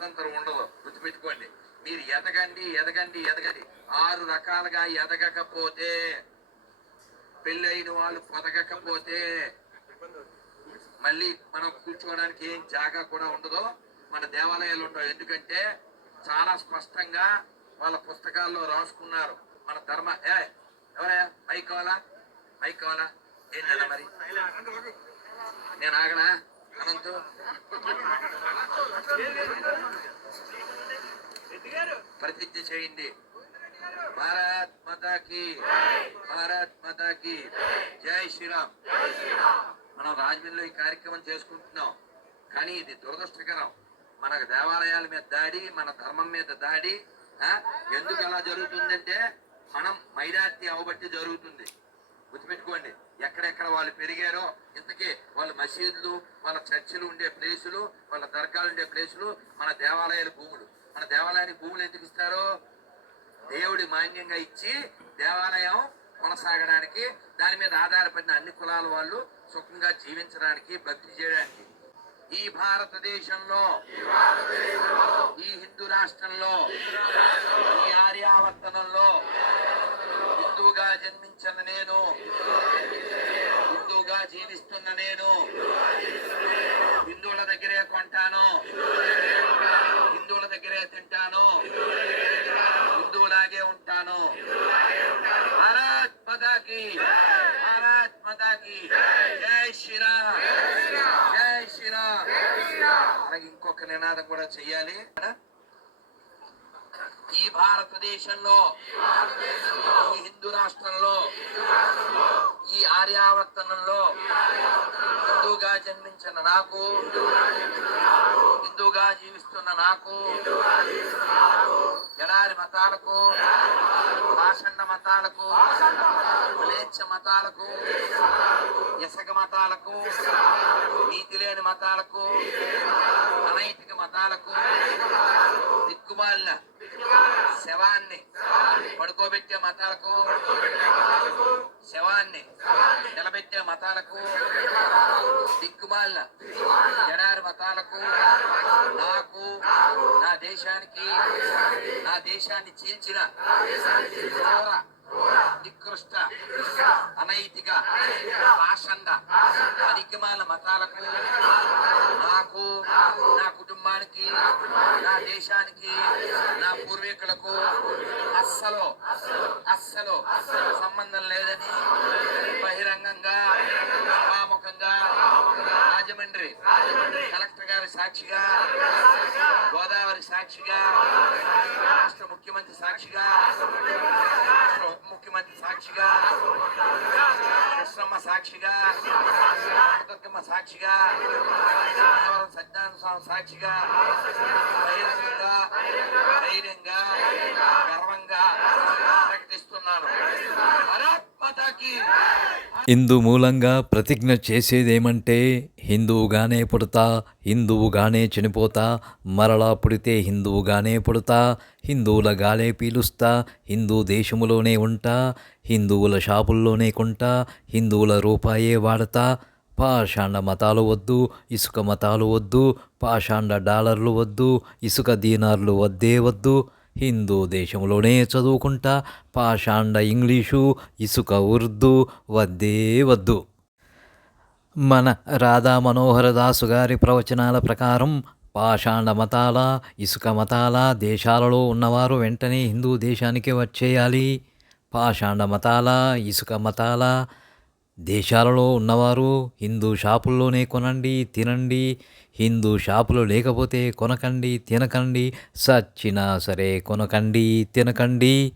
స్వాతంత్రం ఉండదు గుర్తుపెట్టుకోండి. మీరు ఎదగండి ఎదగండి ఎదగండి. ఆరు రకాలుగా ఎదగకపోతే పెళ్ళైన వాళ్ళు పొదగకపోతే మళ్ళీ మనం కూర్చోవడానికి ఏం జాగా కూడా ఉండదు. మన దేవాలయాలు ఉండవు ఎందుకంటే చాలా స్పష్టంగా వాళ్ళ పుస్తకాల్లో రాసుకున్నారు. మన ధర్మ ఏ ఎవరయ్యా మైక్ కావాలా? మైక్ కావాలా? ఏంటన్నా మరి? నేను ఆగనా? అనంతు? ప్రతిజ్ఞ చేయండి. భారత్ మాతాకి భారత్ మాతాకి జై శ్రీరామ్. మనం రాజమండ్రిలో ఈ కార్యక్రమం చేసుకుంటున్నాం. కానీ ఇది దురదృష్టకరం. మన దేవాలయాల మీద దాడి మన ధర్మం మీద దాడి ఎందుకు అలా జరుగుతుందంటే మనం మైనార్టీ అవబట్టి జరుగుతుంది. గుర్తుపెట్టుకోండి ఎక్కడెక్కడ వాళ్ళు పెరిగారో ఇంతకీ వాళ్ళ మసీదులు వాళ్ళ చర్చిలు ఉండే ప్లేసులు వాళ్ళ దర్గాలు ఉండే ప్లేసులు మన దేవాలయాల భూములు. మన దేవాలయానికి భూములు ఎందుకు ఇస్తారో దేవుడి మాన్యంగా ఇచ్చి దేవాలయం కొనసాగడానికి దాని మీద ఆధారపడిన అన్ని కులాల వాళ్ళు సుఖంగా జీవించడానికి భక్తి చేయడానికి. ఈ భారతదేశంలో ఈ హిందూ రాష్ట్రంలో ఈ ఆర్యావర్తనంలో హిందూగా జన్మించిన నేను హిందూగా జీవిస్తున్న నేను హిందువుల దగ్గరే కొంటాను. హిందువుల దగ్గరే తింటాను. హిందువులాగే ఉంటాను. భారత్ మాతాకి భారత్ మాతాకి. జై శ్రీరామ్. జై శ్రీరామ్. అలాగే ఇంకొక నినాదం కూడా చెయ్యాలి. ఈ భారతదేశంలో ఈ హిందూ రాష్ట్రంలో ఈ ఆర్యావర్తనంలో హిందూగా జన్మించిన నాకు హిందూగా జీవిస్తున్న నాకు ఎడారి మతాలకు భాషండ మతాలకు లేచ్చ మతాలకు ఇసక మతాలకు నీతి లేని మతాలకు అనైతిక మతాలకు దిక్కుమాలిన శవాన్ని పడుకోబెట్టే మతాలకు శవాన్ని నిలబెట్టే మతాలకు దిక్కుమాలిన ఎడారి మతాలకు నాకు నా దేశానికి నా దేశాన్ని చీల్చిన ఘోర నికృష్ట అనైతిక పాషండ పనికిమాల మతాలకు నాకు నా కుటుంబానికి నా దేశానికి నా పూర్వీకులకు అస్సలు అస్సలు సంబంధం లేదని బహిరంగంగా సభాముఖంగా రాజమండ్రి కలెక్టర్ గారి సాక్షిగా సాక్షిగా రాష్ట్ర ముఖ్యమంత్రి సాక్షిగా రాష్ట్ర ఉప ముఖ్యమంత్రి సాక్షిగా కృష్ణమ్మ సాక్షిగా దుర్గమ్మ సాక్షిగా అన్నవరం సత్యనారాయణ స్వామి సాక్షిగా ధైర్యంగా ధైర్యంగా గర్వంగా ఇందు మూలంగా ప్రతిజ్ఞ చేసేదేమంటే హిందువుగానే పుడతా హిందువుగానే చనిపోతా మరలా పుడితే హిందువుగానే పుడతా హిందువులగానే పీలుస్తా హిందూ దేశములోనే ఉంటా హిందువుల షాపుల్లోనే కొంటా హిందువుల రూపాయే వాడతా పాషాండ మతాలు వద్దు ఇసుక మతాలు వద్దు పాషాండ డాలర్లు వద్దు ఇసుక దీనార్లు వద్దే వద్దు హిందూ దేశంలోనే చదువుకుంటా పాషాండ ఇంగ్లీషు ఇసుక ఉర్దూ వద్దే వద్దు. మన రాధా మనోహర దాసు గారి ప్రవచనాల ప్రకారం పాషాండ మతాల ఇసుక మతాల దేశాలలో ఉన్నవారు వెంటనే హిందూ దేశానికి వచ్చేయాలి. పాషాండ మతాల ఇసుక మతాల దేశాలలో ఉన్నవారు హిందూ షాపుల్లోనే కొనండి తినండి. హిందూ షాపులు లేకపోతే కొనకండి తినకండి. సచ్చినా సరే కొనకండి తినకండి.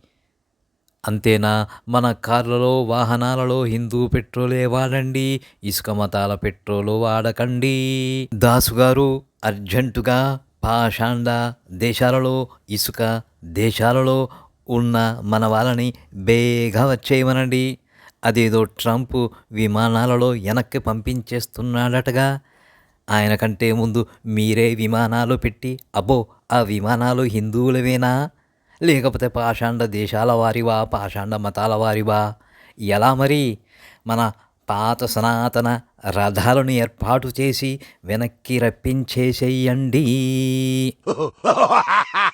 అంతేనా? మన కార్లలో వాహనాలలో హిందూ పెట్రోలే వాడండి. ఇసుక మతాల పెట్రోలు వాడకండి. దాసుగారు అర్జెంటుగా పాషాండ దేశాలలో ఇసుక దేశాలలో ఉన్న మన వాళ్ళని బేగా వచ్చేయమనండి. అదేదో ట్రంప్ విమానాలలో వెనక్కి పంపించేస్తున్నాడటగా. ఆయన కంటే ముందు మీరే విమానాలు పెట్టి అబ్బో ఆ విమానాలు హిందువులవేనా? లేకపోతే పాషాండ దేశాల వారివా పాషాండ మతాల వారివా? ఎలా మరి? మన పాత సనాతన రథాలను ఏర్పాటు చేసి వెనక్కి రప్పించేసేయండి.